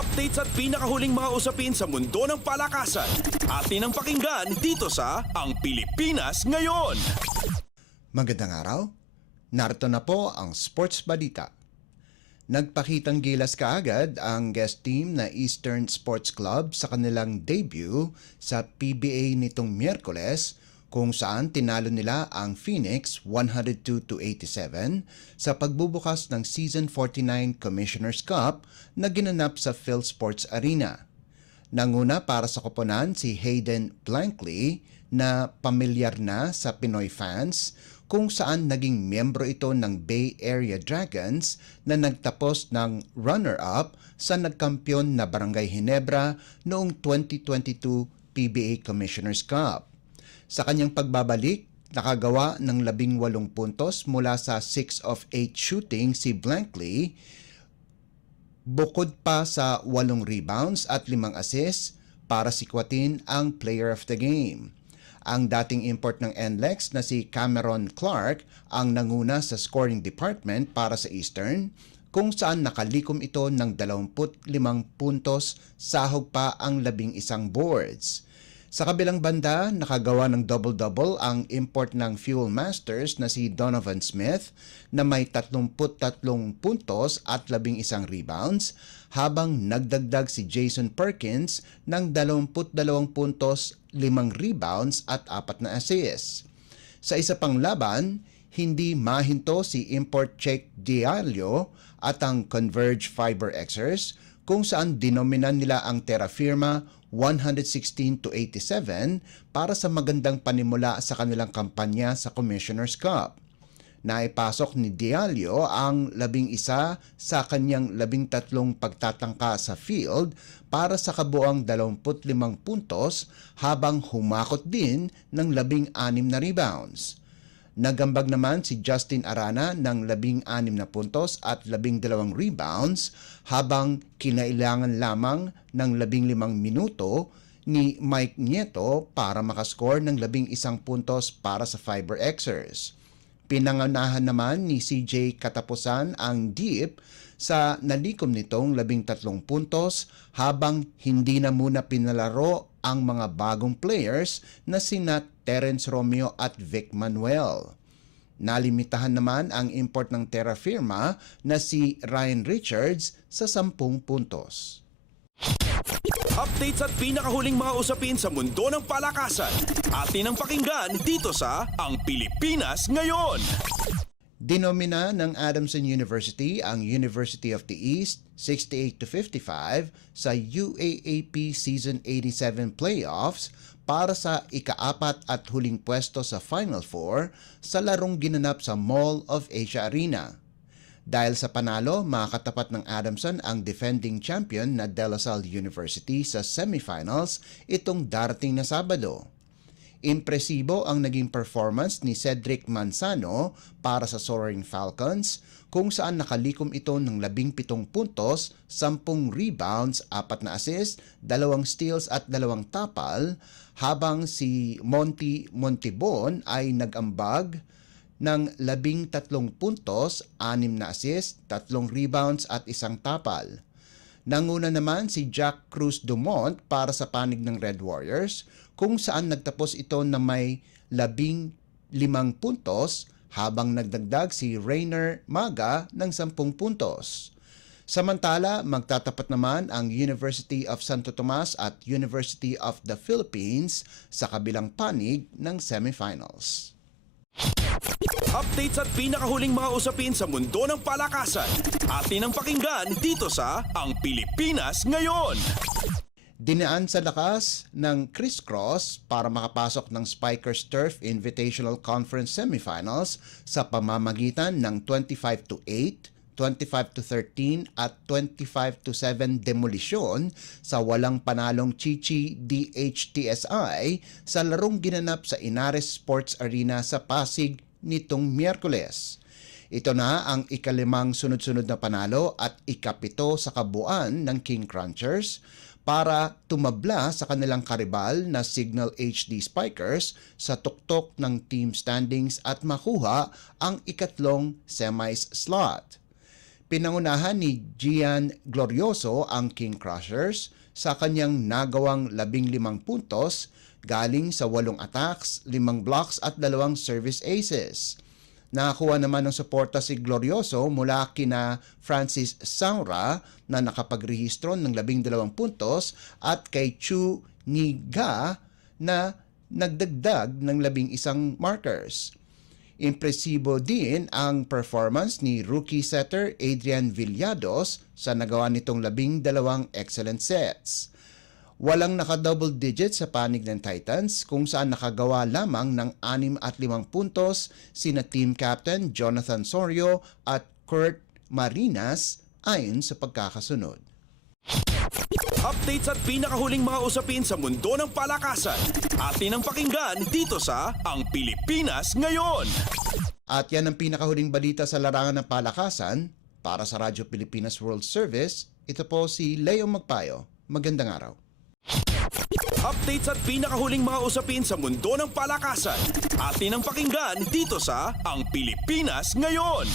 Updates at pinakahuling mga usapin sa mundo ng palakasan. Atin ang pakinggan dito sa Ang Pilipinas Ngayon. Magandang araw. Narito na po ang Sports Balita. Nagpakitang gilas kaagad ang guest team na Eastern Sports Club sa kanilang debut sa PBA nitong Miyerkules kung saan tinalo nila ang Phoenix 102-87 sa pagbubukas ng Season 49 Commissioner's Cup na ginanap sa PhilSports Arena. Nanguna para sa koponan si Hayden Blankley na pamilyar na sa Pinoy fans kung saan naging miyembro ito ng Bay Area Dragons na nagtapos ng runner-up sa nagkampiyon na Barangay Ginebra noong 2022 PBA Commissioner's Cup. Sa kanyang pagbabalik, nakagawa ng 18 puntos mula sa 6 of 8 shooting si Blankley, bukod pa sa 8 rebounds at 5 assists para sikwatin ang Player of the Game. Ang dating import ng NLEX na si Cameron Clark ang nanguna sa scoring department para sa Eastern, kung saan nakalikom ito ng 25 puntos, sahog pa ang 11 boards. Sa kabilang banda, nakagawa ng double-double ang import ng Fuel Masters na si Donovan Smith na may 33 puntos at 11 rebounds, habang nagdagdag si Jason Perkins ng 22 puntos, 5 rebounds at 4 na assists. Sa isa pang laban, hindi mahinto si import Check Diallo at ang Converge Fiber Xers kung saan dinominan nila ang Terra Firma 116-87 para sa magandang panimula sa kanilang kampanya sa Commissioner's Cup. Naipasok ni Diallo ang 11 sa kanyang 13 pagtatangka sa field para sa kabuang 25 puntos habang humakot din ng 16 na rebounds. Nagambag naman si Justin Arana ng 16 na puntos at 12 rebounds habang kinailangan lamang ng 15 minuto ni Mike Nieto para makascore ng 11 puntos para sa Fiber Xers. Pinanganahan naman ni CJ Katapusan ang Deep sa nalikom nitong 13 puntos habang hindi na muna pinalaro ang mga bagong players na sina Terence Romeo at Vic Manuel. Nalimitahan naman ang import ng Terra Firma na si Ryan Richards sa 10 puntos. Updates at pinakahuling mga usapin sa mundo ng palakasan. Atin ang pakinggan dito sa Ang Pilipinas Ngayon. Dinomina ng Adamson University ang University of the East 68-55 sa UAAP Season 87 Playoffs para sa ika-4 at huling pwesto sa Final Four sa larong ginanap sa Mall of Asia Arena. Dahil sa panalo, makakatapat ng Adamson ang defending champion na De La Salle University sa semifinals itong darating na Sabado. Impresibo ang naging performance ni Cedric Manzano para sa Soaring Falcons kung saan nakalikom ito ng 17 puntos, 10 rebounds, 4 na assists, 2 steals at 2 tapal, habang si Monty Montibon ay nag-ambag ng 13 puntos, 6 na assists, 3 rebounds at 1 tapal. Nanguna naman si Jack Cruz Dumont para sa panig ng Red Warriors kung saan nagtapos ito na may 15 puntos habang nagdagdag si Rainer Maga ng 10 puntos. Samantala, magtatapat naman ang University of Santo Tomas at University of the Philippines sa kabilang panig ng semifinals. Updates at pinakahuling mga usapin sa mundo ng palakasan. Atin ang pakinggan dito sa Ang Pilipinas Ngayon. Dinaan sa lakas ng crisscross para makapasok ng Spikers Turf Invitational Conference Semifinals sa pamamagitan ng 25-8, 25-13 at 25-7 demolisyon sa walang panalong Chichi DHTSI sa larong ginanap sa Inares Sports Arena sa Pasig nitong Miyerkules. Ito na ang ika-5 sunod-sunod na panalo at ika-7 sa kabuuan ng King Crunchers para tumabla sa kanilang karibal na Signal HD Spikers sa tuktok ng team standings at makuha ang ika-3 semis slot. Pinangunahan ni Gian Glorioso ang King Crushers sa kanyang nagawang 15 puntos galing sa 8 attacks, 5 blocks at 2 service aces. Nakakuha naman ng suporta si Glorioso mula kina Francis Saura na nakapagrehistro ng 12 puntos at kay Chu Niga na nagdagdag ng 11 markers. Impresibo din ang performance ni rookie setter Adrian Villados sa nagawa nitong 12 excellent sets. Walang naka-double digit sa panig ng Titans kung saan nakagawa lamang ng 6 at 5 puntos sina team captain Jonathan Sorio at Kurt Marinas ayon sa pagkakasunod. Updates at pinakahuling mga usapin sa mundo ng palakasan. Atin ang pakinggan dito sa Ang Pilipinas Ngayon. At yan ang pinakahuling balita sa larangan ng palakasan. Para sa Radyo Pilipinas World Service, ito po si Leo Magpayo. Magandang araw. Updates at pinakahuling mga usapin sa mundo ng palakasan. Atin ang pakinggan dito sa Ang Pilipinas Ngayon.